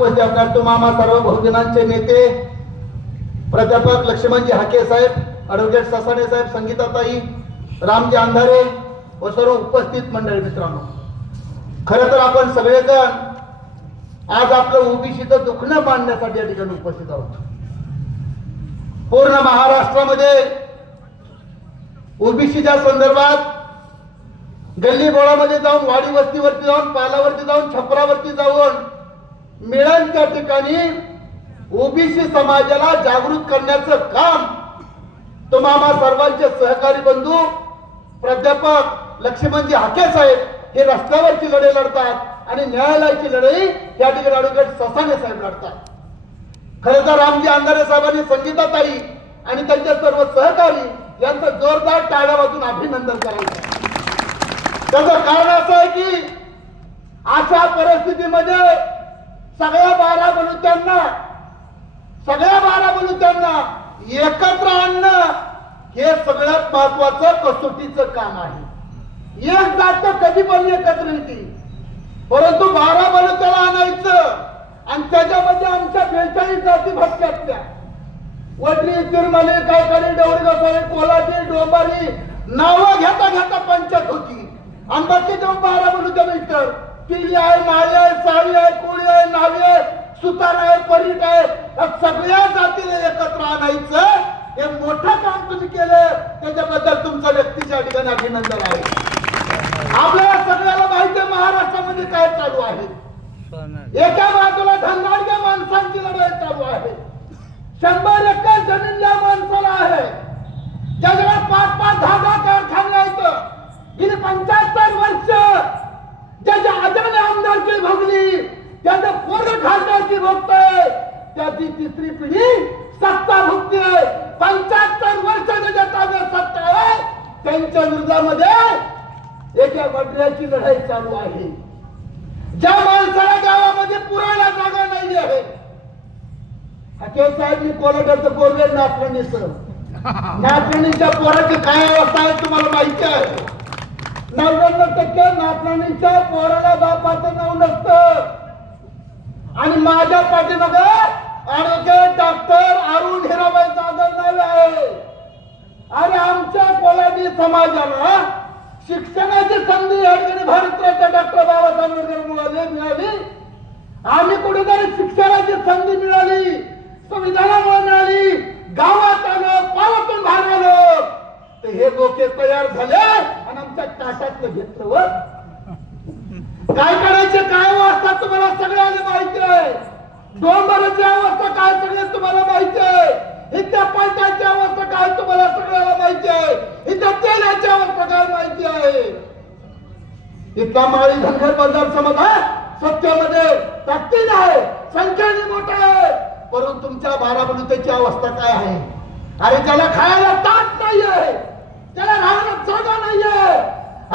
उपस्थित असणार तो मामा सर्व बहुजनांचे नेते प्राध्यापक लक्ष्मणजी हाके साहेब ॲडव्होकेट ससाणे साहेब संगीताताई रामजी अंधारे व सर्व उपस्थित मंडळी मित्रांनो. खरं तर आपण सगळेजण आज आपलं ओबीसीचं दुखणं मांडण्यासाठी या ठिकाणी उपस्थित आहोत. पूर्ण महाराष्ट्रामध्ये ओबीसीच्या संदर्भात गल्ली बोळामध्ये जाऊन वाडी वस्तीवरती जाऊन पालावरती जाऊन छपरावरती जाऊन मिळेल त्या ठिकाणी ओबीसी समाजाला जागृत करण्याचं काम तो मामा सर्वांचे सहकारी बंधू प्राध्यापक लक्ष्मणजी हाके साहेब हे रस्त्यावरची लढाई लढतात आणि न्यायालयाची लढाई या ठिकाणी ॲडव्होकेट ससाने साहेब लढतात. खरं तर रामजी अंधारे साहेबांनी संगीताताई आणि त्यांच्या सर्व सहकारी यांचं जोरदार टाळ्या वाजून अभिनंदन करायचं. त्याचं कारण असं आहे की अशा परिस्थितीमध्ये सगळ्या बारा बलुत्यांना सगळ्या बारा बलुत्यांना एकत्र आणणं हे सगळ्यात महत्वाचं कसोटीचं काम आहे. एक जात तर कधी पण एकत्र येते. परंतु बारा बलुत्याला आणायचं आणि त्याच्यामध्ये आमच्या बेचाळीस जाती भटक्यातल्या. वडली तिरमली कायकरी डवरी गसारी कोलाची डोंबारी नावं घेता घेता पंचायत होती आणि बाकी दोन बारा बलुत्या मिळतात. किल्ली आहे माळी आहे साळी आहे कोळी आहे नावी आहे सुतार आहे परीट आहे या सगळ्या जातीने एकत्र आणायचं. हे मोठं काम तुम्ही केलं. त्याच्याबद्दल तुमचं व्यक्तीच्या ठिकाणी अभिनंदन आहे आपल्याला सगळ्याला माहिती आहे महाराष्ट्रामध्ये काय चालू आहे एका बाजूला धनगाडग्या माणसांची लढाई चालू आहे शंभर एकर जमीन या माणसाला आहे ज्याला पाच पाच दहा दहा कारखाने आहेत गेली पंच्याहत्तर वर्ष ज्याच्या आजाने आमदारकी भोगली त्याचं पोरं खासदारकी भोगतोय त्याची तिसरी पिढी सत्ता भोगते पंच्याहत्तर वर्षाच्या ज्या ताब्यात सत्ता आहे. त्यांच्या विरोधामध्ये एका वडिलाची लढाई चालू आहे. ज्या माणसाला गावामध्ये पुरायला जागा नाही आहे. हाके साहेब मी कोलाटाचं पोरगे नाचणीचं नाचणीच्या पोराची काय अवस्था आहे तुम्हाला माहिती आहे? नव्याण्णव टक्के नाचणीच्या पोराला बापाचं नाव नसतं. आणि माझ्या पाठीमागे आरोग्य डॉक्टर अरुण हिराबाई जाधव नाव आहे आणि आमच्या कोलाडी समाजाला शिक्षणाची संधी या ठिकाणी भारतरत्न डॉक्टर बाबासाहेब आंबेडकर मुलाने मिळाली. आम्ही कुठेतरी शिक्षणाची संधी मिळाली संविधानामुळे मिळाली. गावात आलं पावातून बाहेर आलं. तर हे डोके तयार झाले आणि आमच्या ताटातलं घेतलं काय करायचे काय अवस्था तुम्हाला सगळ्यांना माहिती आहे. डोंबराची अवस्था काय सगळे तुम्हाला माहिती आहे. इथल्या पाटाची अवस्था काय तुम्हाला सगळ्याला माहिती आहे. इथल्या तेलाची अवस्था काय माहिती आहे. इथला माळी धनगर बाजार समाज आहे सत्यामध्ये ताकदीन आहे संख्येने मोठा आहे. परंतु तुमच्या बारा अवस्था काय आहे? अरे त्याला खायला ताट नाही आहे त्याला राहायला जागा नाहीये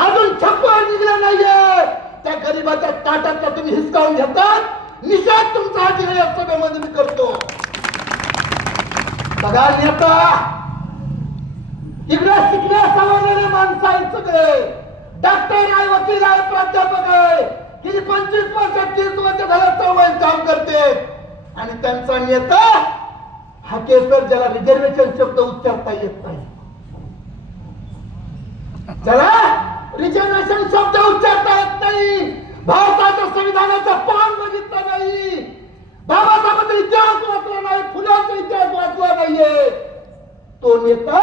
अजून छप्पर निघला नाहीये. त्या गरीबाच्या ताटातला तुम्ही हिसकावून घेतात. निषेध तुमचा हा ठिकाणी सभेमध्ये मी करतो. बघा नेता. इकडे शिकले सवरलेले माणसं आहेत सगळे. डॉक्टर आहे वकील आहे प्राध्यापक आहे. किती पंचवीस वर्ष तीस वर्ष झालं चळवळीत काम करते. आणि त्यांचा नेता हा केसर ज्याला रिझर्वेशन शब्द उच्चारता येत नाही. त्याला रिझर्वेशन शब्द उच्चारता येत नाही. भारताच्या संविधानाचा पान बघितलं नाही. बाबासाहेबांचा इतिहास वाचला नाही. फुलांचा इतिहास वाचला नाहीये. तो नेता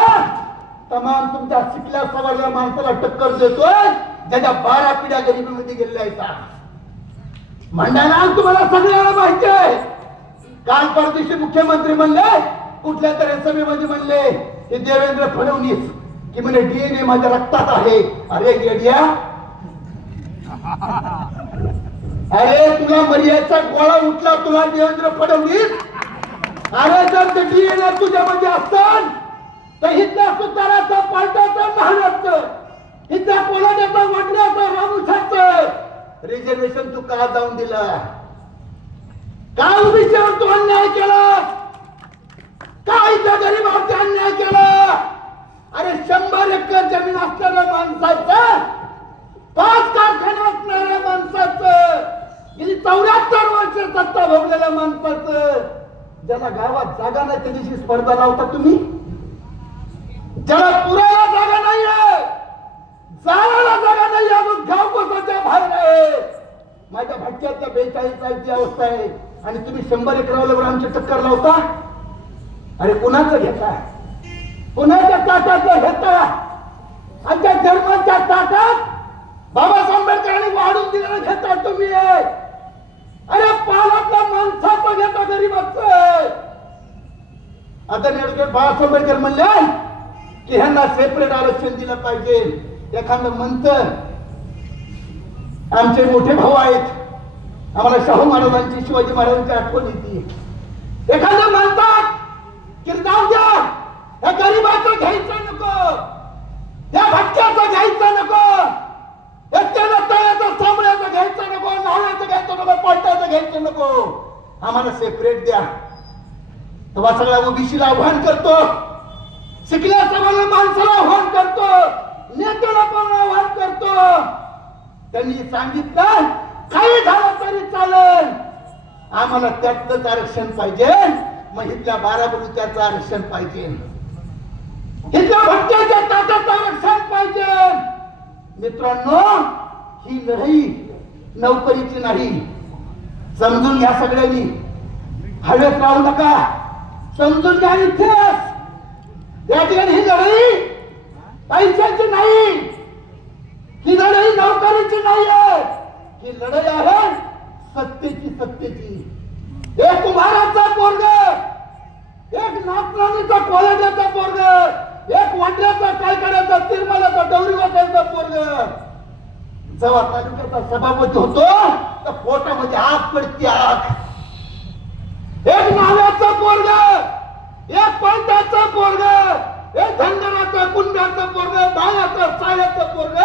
तमाम तुमच्या शिकल्या सवरल्या माणसाला टक्कर देतोय. ज्याच्या बारा पिढ्या गरिबीमध्ये गेलेल्या आहेत म्हणताना तुम्हाला सगळ्याला माहिती आहे. काल परदेशी मुख्यमंत्री म्हणले कुठल्या तरी सभेमध्ये म्हणले हे देवेंद्र फडणवीस की म्हणे डीएनए माझ्या रक्तात आहे. अरे गेडिया अरे तुला मर्यादचा गोळा उठला तुला देवेंद्र फडणवीस? अरे जर ते डीएनए तुझ्यामध्ये असतात तर इथल्या सुताराचं पालटाचं महाराष्ट्र इथल्या कोलाड्याचं वडल्याचं रामुशाचं रिझर्वेशन तू का जाऊन दिला? का विचार तू अन्याय केला का इथल्या गरीबावरती अन्याय केला अरे शंभर एकर जमीन असणाऱ्या माणसाचं पाच कारखाना असणाऱ्या माणसाचं गेली चौऱ्याहत्तर वर्ष सत्ता भोगलेल्या माणसाचं ज्याला गावात जागा नाही त्याच्याशी स्पर्धा लावता तुम्ही? ज्याला पुरायला जागा नाहीये जायला जागा नाही अजून गाव कोसाच्या बाहेर आहे. माझ्या भटक्यातल्या बेचाळीसाची अवस्था आहे. आणि तुम्ही शंभर एकरावर आमची टक्कर लावता? अरे कुणाचं घेता? कुणाच्या ताटाचं घेता? आमच्या धर्माच्या ताटात बाबासाहेब आंबेडकरांनी वाढून दिलेलं घेता तुम्ही. अरे पालातला माणसाचा घेता गरीबाचं आता नेडके बाळासाहेब आंबेडकर म्हणले की ह्यांना सेपरेट आरक्षण दिलं पाहिजे. एखादं म्हणतं आमचे मोठे भाऊ आहेत. आम्हाला शाहू महाराजांची शिवाजी महाराजांची आठवण येते. एखादं म्हणतात की जाऊ द्या. या गरीबाचं घ्यायचं नको. या भटक्याचं घ्यायचं नको. एकट्याला त्याला तळ्याचं सामळ्याचं घ्यायचं नको नावळ्याचं घ्यायचं नको पट्ट्याचं घ्यायचं नको. आम्हाला सेपरेट द्या. तेव्हा सगळ्या ओबीसीला आव्हान करतो. शिकल्या सगळ्या माणसाला आव्हान करतो. नेत्याला पण आव्हान करतो. त्यांनी सांगितलं काही झालं तरी चालेल. आम्हाला त्यातलंच आरक्षण पाहिजे. मग इथल्या बाराबलुत्याचं आरक्षण पाहिजे. इथल्या भट्ट्याच्या ताटाचं आरक्षण पाहिजे. मित्रांनो ही लढाई नोकरीची नाही. समजून घ्या सगळ्यांनी. हवेत राहू नका. समजून घ्या इतिहास या ठिकाणी ही लढाई पैशाची नाही. ही लढाई नोकरीची नाही आहे ही लढाई आहे सत्तेची सत्तेची. एक कुंभाराचा पोरग एक नागराणीचा कोल्याचा पोरग एक वांड्याचा काय करायचा डवरी वाटायचा पोरग. जेव्हा तालुक्याचा सभापती होतो तर पोटामध्ये आग पडते आग. एक माव्याचा पोरग एक पंचाचा पोरग एक धनगराचा कुंड्याचा पोरग बायाचा सायाचा पोरग.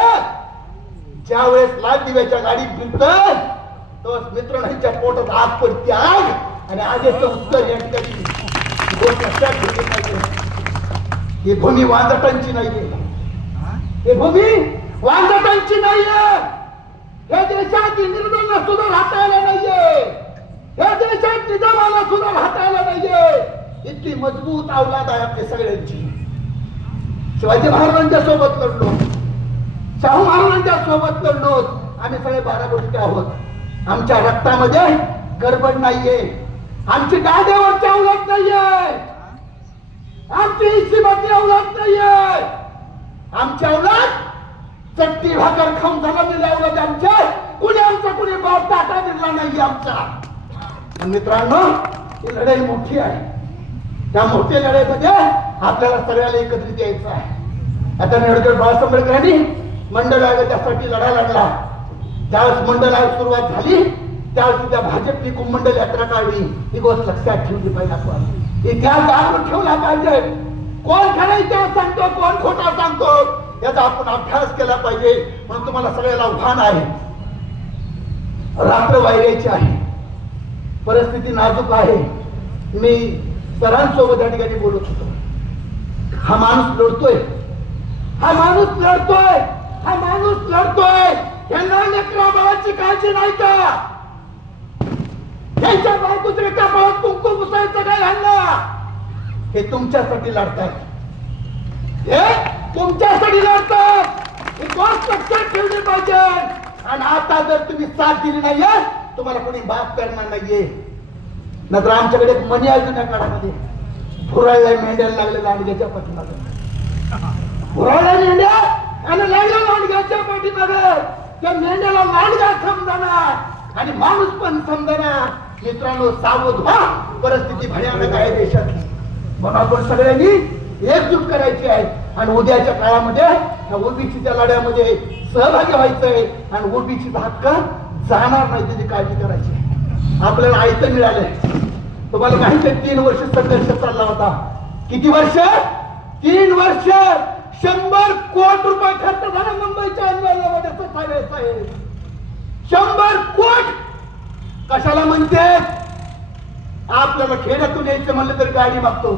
ज्या वेळेस लाल दिव्याच्या गाडीत फिरत तो मित्रांच्या पोटात आग पडते आग. आणि आगेचं उत्तर या ठिकाणी गोष्ट लक्षात ठेवली पाहिजे ही भूमी वाजटांची नाहीये हे भूमी वाजटांची नाहीये. या देशात इंग्रजांना सुद्धा हाताळायला नाहीये. या देशात निजामाला सुद्धा हाताळला नाहीये. इतकी मजबूत अवलाद आहे आपल्या सगळ्यांची. शिवाजी महाराजांच्या सोबत लढलो. शाहू महाराजांच्या सोबत लढलो. आम्ही सगळे बारा गोष्टी आहोत. आमच्या रक्तामध्ये गडबड नाहीये. आमची गाड्यावरची अवलाद नाहीये. आमची इशिबाची अवलाद नाहीये. आमच्या अवलाद चट्टी भाकर खाऊन झालेली अवलाद आमच्या. कुणी आमचा कुणी बाप टाटा दिला नाही आमचा. मित्रांनो ही लढाई मोठी आहे. त्या मोठ्या लढाईमध्ये आपल्याला सगळ्याला एकत्रित यायचं आहे. आता निळकर बाळासाहेब आंबेडकरांनी मंडळ त्यासाठी लढा लढला. ज्यावेळेस मंडळ आयोग सुरुवात झाली. त्यावेळेस त्या भाजपची कुंभमंडल यात्रा काढली. ही गोष्ट लक्षात ठेवली पाहिजे आपण. इतिहास जागृत ठेवला पाहिजे. कोण खरायचं सांगतो कोण खोटा सांगतो? याचा आपण अभ्यास केला पाहिजे. म्हणून तुम्हाला सगळ्याला आव्हान आहे. रात्र वायऱ्याची आहे. परिस्थिती नाजूक आहे. मी सरांसोबत या ठिकाणी बोलत होतो. हा माणूस लढतोय. हा माणूस लढतोय. हा माणूस लढतोय. यांना लेकरा बाळाची काळजी नाही का? त्यांच्या यांच्या बायकोच्या बाळात कुंकू पुसायचं काय यांना हे तुमच्यासाठी लढतात. हे तुमच्यासाठी लढतात. ही गोष्ट लक्षात ठेवली पाहिजे. आणि आता जर तुम्ही साथ दिली नाहीये तुम्हाला कोणी बाप करणार नाहीये. नंतर आमच्याकडे एक मनी अजून जुन्या काळामध्ये. फुराळल्या मेंढ्याला लागले लांडग्याच्या पाठीमागे. फुराळल्या मेंढ्या आणि लागल्या लांडग्याच्या पाठीमागे. त्या मेंढ्याला लांडगा समजाना आणि माणूस पण समजाना मित्रांनो सावध व्हा. परिस्थिती भयानक आहे देशातली. बरोबर सगळ्यांनी एकजूट करायची आहे. आणि उद्याच्या काळामध्ये या ओबीसीच्या लढ्यामध्ये सहभागी व्हायचंय. आणि ओबीसीचा हक्क जाणार नाही त्याची काळजी करायची आहे. आपल्याला आयतं मिळालंय. तुम्हाला माहीत आहे तीन वर्ष संघर्ष चालला होता. किती वर्ष? तीन वर्ष. शंभर कोट रुपये खर्च झाला मुंबईच्या अन्वयामध्ये शंभर कोट. कशाला म्हणते? आपल्याला खेड्यातून यायचं म्हणलं तर गाडी मागतो.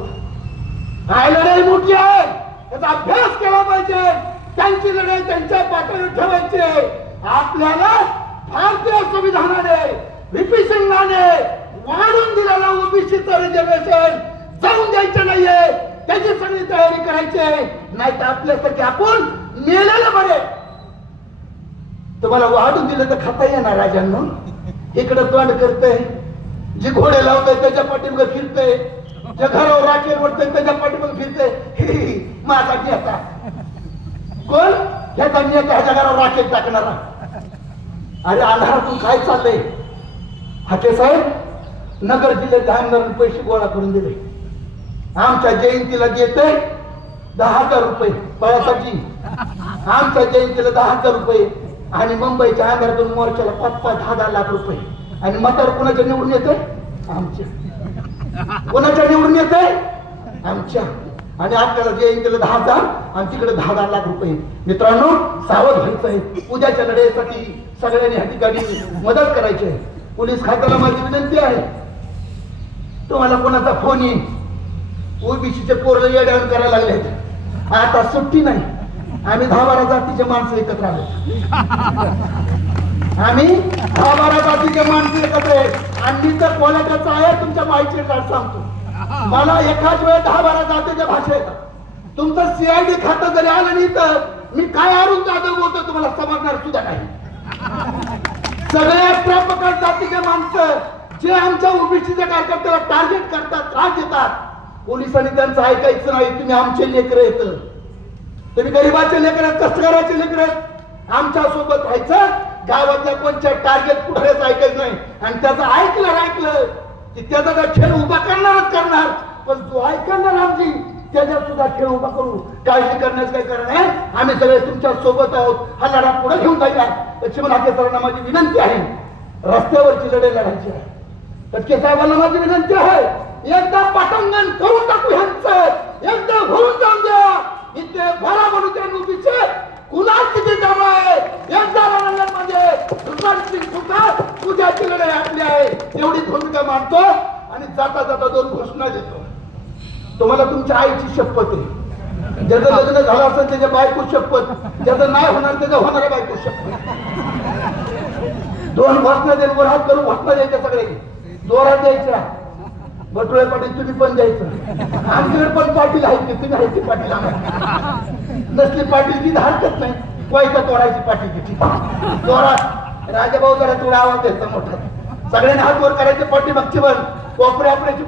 काय लढाई मोठी आहे. त्याचा अभ्यास केला पाहिजे. त्यांची लढाई त्यांच्या पाठीवर ठेवायची. आहे. आपल्याला भारतीय संविधानाने व्हीपी सिंगाने वाढून दिलेलं ओबीसीचं रिझर्वेशन जाऊन द्यायचं नाहीये. त्याची सगळी तयारी करायची. आहे नाही तर आपल्यासाठी आपण मेलेलं बरे. तुम्हाला वाढून दिलं तर खाता येणार राजांना. इकडं तोंड करतंय. जे घोडे लावतय त्याच्या पाठीमागे फिरतय. जे घरावर राखेल वाटतंय त्याच्या पाठीमागे फिरतय. हे, माझा नेता. कोण? ह्याचा नेता ह्याच्या घरावर राखेल टाकणारा. अरे आधारातून काय चाललंय? हाके साहेब नगर जिल्ह्यात आमदारांनी पैसे गोळा करून दिले. आमच्या जयंतीला देतय दहा हजार रुपये पळासाठी आमच्या जयंतीला दहा हजार रुपये आणि मुंबईच्या आमदारातून मोर्चाला पाच पाच दहा दहा लाख रुपये. आणि मतार कुणाच्या निवडून येते आमच्या. कोणाच्या निवडून येत आहे आमच्या. आणि आपल्याला जयंतीला दहा हजार आणि तिकडे दहा दहा लाख रुपये. मित्रांनो सावध व्हायचं आहे. उद्याच्या लढाईसाठी सगळ्यांनी ह्या ठिकाणी मदत करायची आहे. पोलीस खात्याला माझी विनंती आहे. तुम्हाला कोणाचा फोन येईल? ओबीसीचे पोरं येड्यावर करायला लागले आता सुट्टी नाही. आम्ही दहा बारा जातीचे माणसं एकत्र आलो. आणि दहा बारा जातीचे माणसं एकत्र आहे आणि मी तर कोणाच्याच आहे तुमच्या माहिती कार्ड सांगतो. मला एकाच वेळ दहा बारा जातीच्या भाषा येतात. तुमचं सीआयडी खातं जरी आलं नाही तर मी काय अरुण जाधव बोलतो तुम्हाला समजणार सुद्धा नाही. सगळ्या अठरा प्रकार जातीचे माणसं जे आमच्या ओबीसीच्या कार्यकर्त्याला टार्गेट करतात त्रास देतात पोलिसांनी त्यांचं ऐकायचं नाही तुम्ही आमचे लेकर येत तुम्ही गरीबाचे लेकर आहेत कष्टकऱ्याचे लेकर आहेत. आमच्यासोबत व्हायचं? गावातल्या कोणत्या टार्गेट कुठेच ऐकायचं नाही. आणि त्याचं ऐकलं ऐकलं की त्याचा तर खेळ उभा करणारच करणार. पण जो ऐकणार आमची त्याच्यात सुद्धा खेळ उभा करू. काळजी करण्याचं काही कारण आहे. आम्ही सगळे तुमच्यासोबत आहोत. हा लढा पुढे घेऊन जायचा. लक्ष्मण हाके सरांना माझी विनंती आहे. रस्त्यावरची लढाई लढायची आहे. टचके साहेबांना माझी विनंती आहे. एकदा पाटंगण करून टाकू ह्यांचं. एकदा भरून जाऊन द्या. इथे भरा म्हणून त्या नोटीचे कुणाल किती जमा आहे एकदा रणंगणमध्ये दुसरी सुद्धा तुझ्याची लढाई आपली आहे. एवढी भूमिका मानतो आणि जाता जाता दोन घोषणा देतो तुम्हाला तुमच्या आईची शपथ आहे. ज्याचं लग्न झालं असेल त्याच्या बायको शपथ. ज्याचं नाही होणार त्याचं होणार बायको शपथ. दोन घोषणा देऊन हात करून घोषणा द्यायच्या सगळे जोरात द्यायच्या. बटुळे पाटील तुम्ही पण द्यायचं. आमच्याकडे पण पाटील आहेत ते तुम्ही आहेत पाटील आम्हाला? नसली पाटील की हरकत नाही. वाईका तोडायची पाटील की जोरात. राजाभाऊ जरा थोडा आवाज द्यायचा मोठा. सगळ्यांनी हात वर करायचे पाठी मागची पण कोपरे आपल्याची